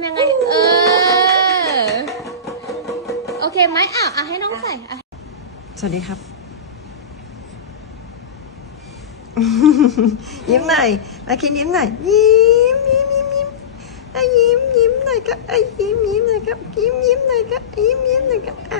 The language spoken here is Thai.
ำยังไง เออ โอเคไหมอะอะให้น้องใส่สวัสดีครับ ยิ้มหน่อยอาคินยิ้มหน่อย ยิ้มยิ้มยิ้มยิ้มไอยิ้มยิ้มหน่อยครับไอยิ้มยิ้มหน่อยครับยิ้มยิ้มหน่อยครับยิ้มยิ้มหน่อยครับอะ